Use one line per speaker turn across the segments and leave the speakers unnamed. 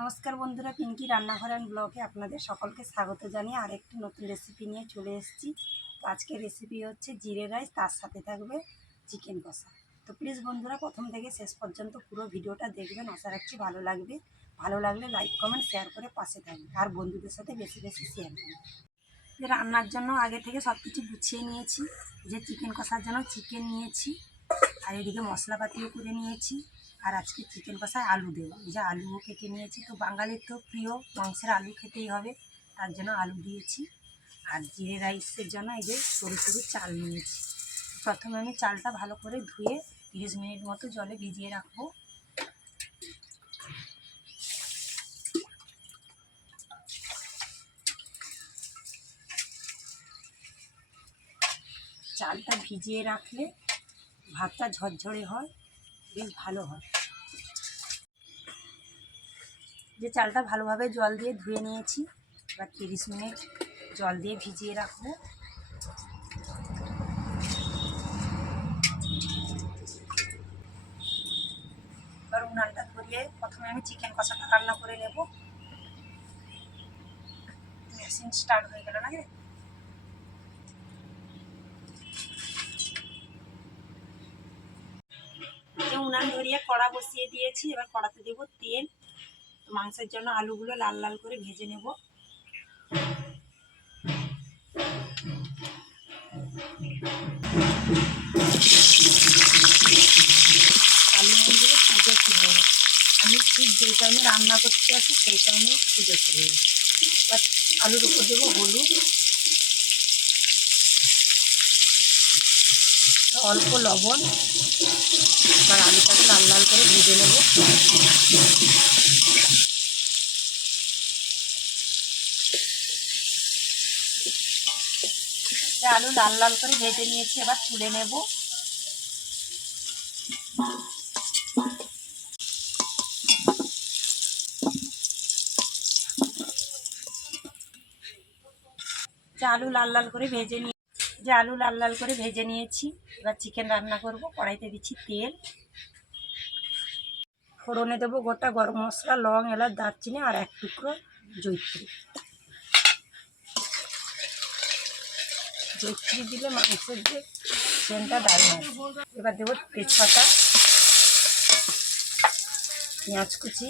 নমস্কার বন্ধুরা, পিঙ্কি রান্নাঘর অ্যান্ড ব্লগে আপনাদের সকলকে স্বাগত জানিয়ে আরেকটি নতুন রেসিপি নিয়ে চলে এসেছি। তো আজকের রেসিপি হচ্ছে জিরে রাইস তার সাথে থাকবে চিকেন কষা। তো প্লিজ বন্ধুরা, প্রথম থেকে শেষ পর্যন্ত পুরো ভিডিওটা দেখবেন, আশা রাখছি ভালো লাগবে। ভালো লাগলে লাইক কমেন্ট শেয়ার করে পাশে থাকবে আর বন্ধুদের সাথে বেশি বেশি শেয়ার করবেন। রান্নার জন্য আগে থেকে সব কিছু গুছিয়ে নিয়েছি, যে চিকেন কষার জন্য চিকেন নিয়েছি, আর এদিকে মশলাপাতিও করে নিয়েছি। আর আজকে চিকেন কষায় আলু দেবো। এই যে আলুও কেটে নিয়েছি, তো বাঙালির তো প্রিয়, মাংসের আলু খেতেই হবে, তার জন্য আলু দিয়েছি। আর জিরে রাইসের জন্য এই যে সরু সরু চাল নিয়েছি। প্রথমে আমি চালটা ভালো করে ধুয়ে তিরিশ মিনিট মতো জলে ভিজিয়ে রাখব। চালটা ভিজিয়ে রাখলে ভাতটা ঝরঝরে হয়। বেশ ভালো হয়। যে চালটা ভালোভাবে জল দিয়ে ধুয়ে নিয়েছি, এবার তিরিশ মিনিট জল দিয়ে ভিজিয়ে রাখব। এবার উনানটা ধরিয়ে প্রথমে আমি চিকেন কষাটা রান্না করে নেব। মেশিন স্টার্ট হয়ে গেল নাকি যে উনান ধরিয়ে কড়া বসিয়ে দিয়েছি, এবার কড়াতে দেবো তেল। মাংসের জন্য আলুগুলো লাল লাল করে ভেজে নেব। আলু মন্দিরে পুজো আমি ঠিক টাইমে রান্না করতে আসি, সেই টাইমে পুজো শুরু হয়ে এবার আলুর উপর দেবো হলুদ। অল্প লবণ এবার আলুটাকে লাল লাল করে ভেজে নেব। আলু লাল লাল করে ভেজে নিয়েছি, এবার তুলে নেব। আলু লাল লাল করে ভেজে নিয়ে যে আলু লাল লাল করে ভেজে নিয়েছি। এবার চিকেন রান্না করব, কড়াইতে দিচ্ছি তেল। ফোড়নে দেবো গোটা গরম মশলা, লং, এলাচ, দারচিনি আর এক টুকরো জৈত্রী জৈত্রী দিলে মাংসের যে সেন্টটা দারুণ এবার দেবো তেজপাতা, পেঁয়াজ কুচি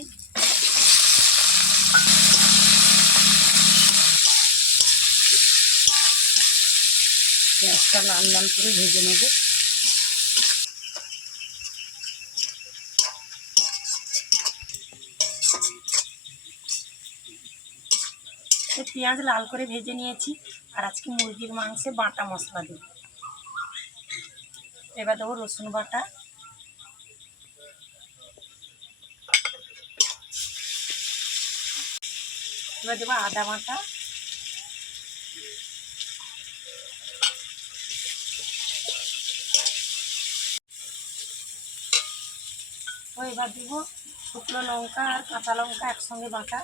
পেঁয়াজটা লাল লাল করে ভেজে নেব। পেঁয়াজ লাল করে ভেজে নিয়েছি, আর আজকে মুরগির মাংসে বাটা মশলা দেব। এবার দেবো রসুন বাটা। এবার দেবো আদা বাটা। তো এবার দিব শুকনো লঙ্কা আর কাঁচা লঙ্কা একসঙ্গে বাটা।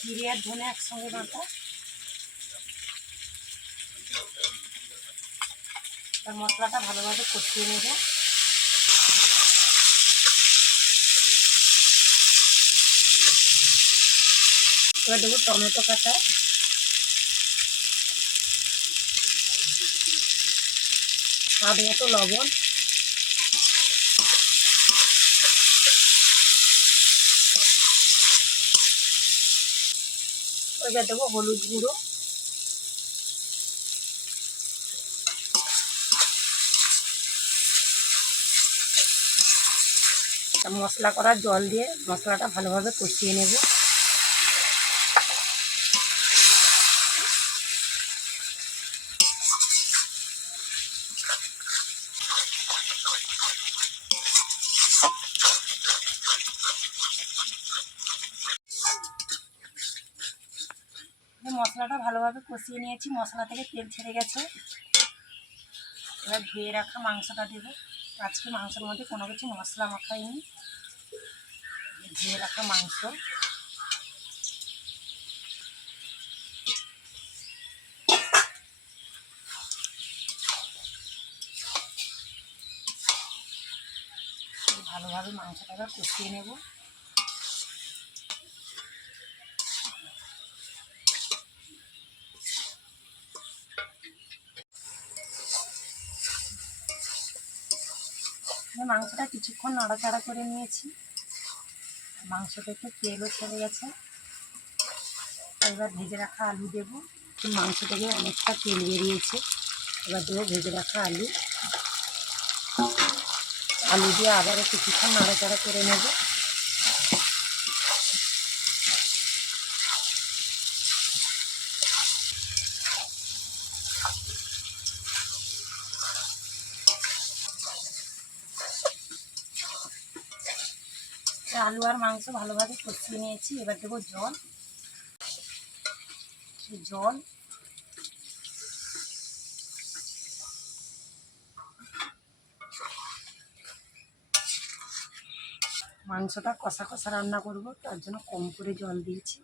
জিরে আর ধনে একসঙ্গে বাটা। এবার মশলাটা ভালোভাবে কষিয়ে নেব। এবার দেবো টমেটো কাটা। স্বাদ মতো লবণ। এবার দেবো হলুদ গুঁড়ো। মশলা করার জল দিয়ে মশলাটা ভালোভাবে কষিয়ে নেব। মশলাটা ভালোভাবে কষিয়ে নিয়েছি। মশলা থেকে তেল ছেড়ে গেছে। এবার ধুয়ে রাখা মাংসটা দেবো। আজকে মাংসের মধ্যে কোনো কিছু মশলা মাখাইনি। ধুয়ে রাখা মাংস। ভালোভাবে মাংসটাকে কষিয়ে নেব। মাংসটা কিছুক্ষণ নাড়াচাড়া করে নিয়েছি। মাংসটা একটু তেলও ছেড়ে গেছে। এবার ভেজে রাখা আলু দেবো। মাংস থেকে অনেকটা তেল বেরিয়েছে। এবার দেবো ভেজে রাখা আলু। আলু দিয়ে আবারও কিছুক্ষণ নাড়াচাড়া করে নেব। আলু আর মাংস ভালোভাবে কষিয়ে নিয়েছি, এবার দেবো জল। জল। মাংসটা কষা কষা রান্না করব, তার জন্য কম করে জল দিয়েছি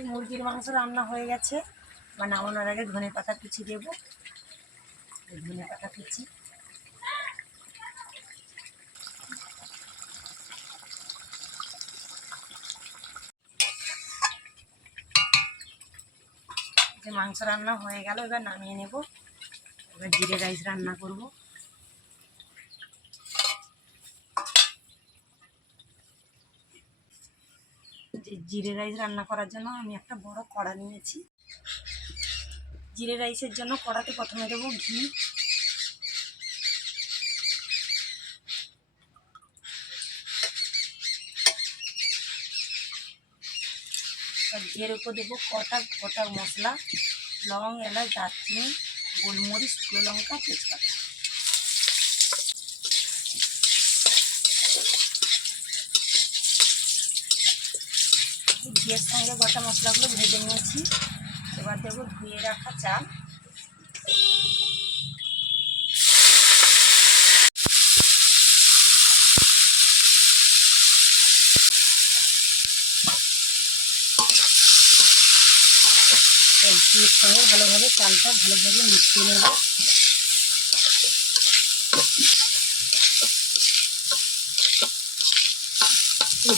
এই মুরগির মাংস রান্না হয়ে গেছে। বা নামানোর আগে ধনে পাতা কুচি দেবো। ধনে পাতা কুচি। যে মাংস রান্না হয়ে গেল, এবার নামিয়ে নেব। এবার জিরে রাইস রান্না করব। জিরে রাইস রান্না করার জন্য আমি একটা বড় কড়া নিয়েছি। জিরে রাইসের জন্য কড়াতে প্রথমে দেবো ঘি। ঘিয়ের উপর দেবো কটা গোটা মশলা লং এলাচ, দারচিনি, গোলমরিচ, শুকনো লঙ্কা, তেজপাতা। ঘিয়ের সঙ্গে গোটা মশলাগুলো ভেজে নিয়েছি। এবার দেবো ধুয়ে রাখা চাল। সঙ্গে ভালোভাবে চালটা ভালোভাবে মিশিয়ে নেব।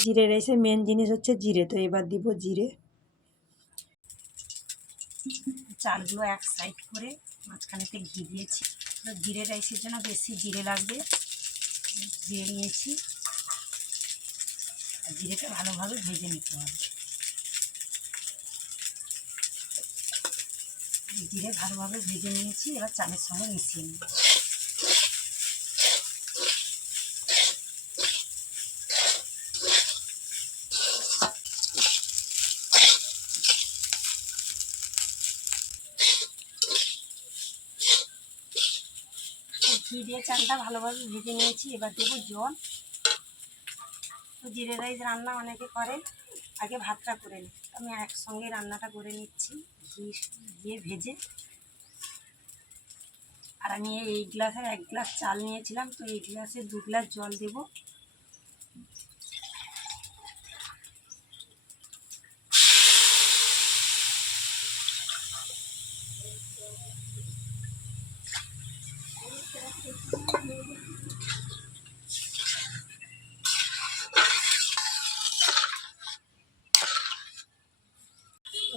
জিরে রাইসের মেন জিনিস হচ্ছে জিরে। তো এবার দিব জিরে। চালগুলো এক সাইড করে মাঝখানেতে ঘি দিয়েছি। জিরে রাইসের জন্য বেশি জিরে লাগবে। জিরে নিয়েছি। আর জিরেটা ভালোভাবে ভেজে নিতে হবে। জিরে ভালোভাবে ভেজে নিয়েছি, এবার চালের সঙ্গে মিশিয়ে নিই ঘি দিয়ে চালটা ভালোভাবে ভেজে নিয়েছি, এবার দেবো জল। তো জিরে রাইস রান্না অনেকে করে, আগে ভাতটা করে নিই আমি একসঙ্গে রান্নাটা করে নিচ্ছি, ঘি দিয়ে ভেজে। আর আমি এই গ্লাসে এক গ্লাস চাল নিয়েছিলাম, তো এই গ্লাসে দু গ্লাস জল দেবো।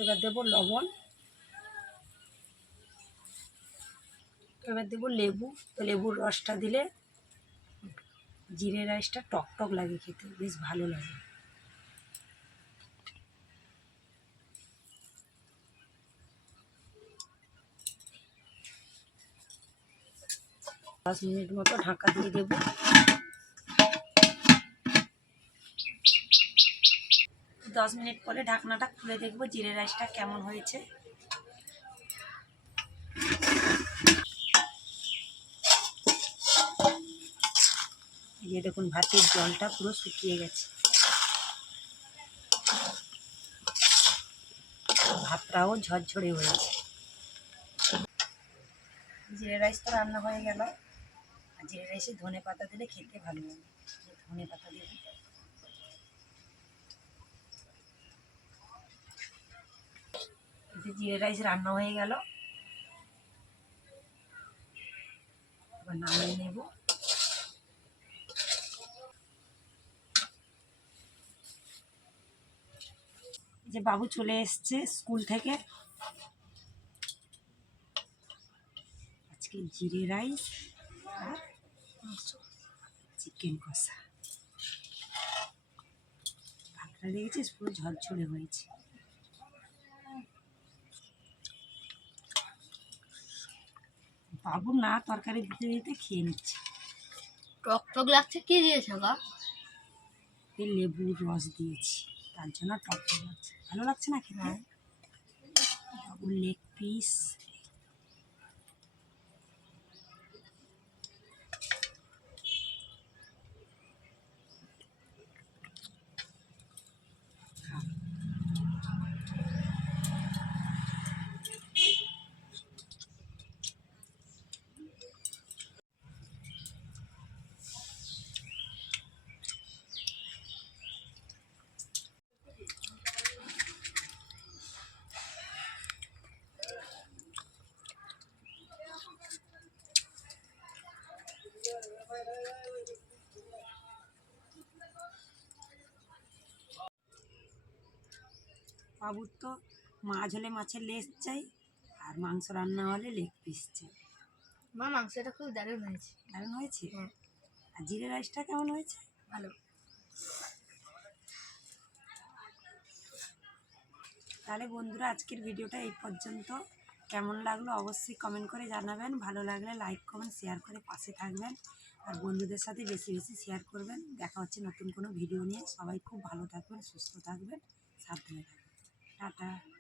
এবার দেবো লবণ। এবার দেবো লেবু। তো লেবুর রসটা দিলে জিরে রাইসটা টক টক লাগে খেতে, বেশ ভালো লাগে। দশ মিনিট মতো ঢাকা দিয়ে দেবো। দশ মিনিট পরে ঢাকনাটা খুলে দেখব জিরে রাইসটা কেমন হয়েছে। এই দেখুন, ভাতের জলটা পুরো শুকিয়ে গেছে। ভাতটাও ঝরঝরে হয়েছে। জিরে রাইস তো রান্না হয়ে গেল। আর জিরে রাইসে ধনে পাতা দিলে খেতে ভালো লাগে। ধনে পাতা দিলে। জিরে রাইস রান্না হয়ে গেল। এবার নামিয়ে নেব। যে বাবু চলে এসছে স্কুল থেকে। আজকে জিরে রাইস আর চিকেন কষা। ভাতটা দেখেছিস পুরো ঝরঝরে হয়েছে। বাবু না তরকারি দিতে দিতে খেয়ে নিচ্ছে।
টক টক লাগছে কি দিয়েছ গা?
এই লেবুর রস দিয়েছি তার জন্য টক টক লাগছে ভালো লাগছে না খেতে? বাবুর লেগ পিস বাবুর তো। মাছ হলে মাছের লেজ চাই আর মাংস রান্না হলে লেগ পিস চাই।
মা মাংসটা খুব দারুণ হয়েছে।
দারুণ হয়েছে?
হ্যাঁ।
আর জিরে রাইসটা কেমন হয়েছে?
ভালো।
তাহলে বন্ধুরা আজকের ভিডিওটা এই পর্যন্ত। কেমন লাগল অবশ্যই কমেন্ট করে জানাবেন। ভালো লাগলে লাইক কমেন্ট শেয়ার করে পাশে থাকবেন। আর বন্ধুদের সাথে বেশি বেশি শেয়ার করবেন। দেখা হচ্ছে নতুন কোনো ভিডিও নিয়ে। সবাই খুব ভালো থাকবেন সুস্থ থাকবেন। সাবধানে থাকবেন। 好的。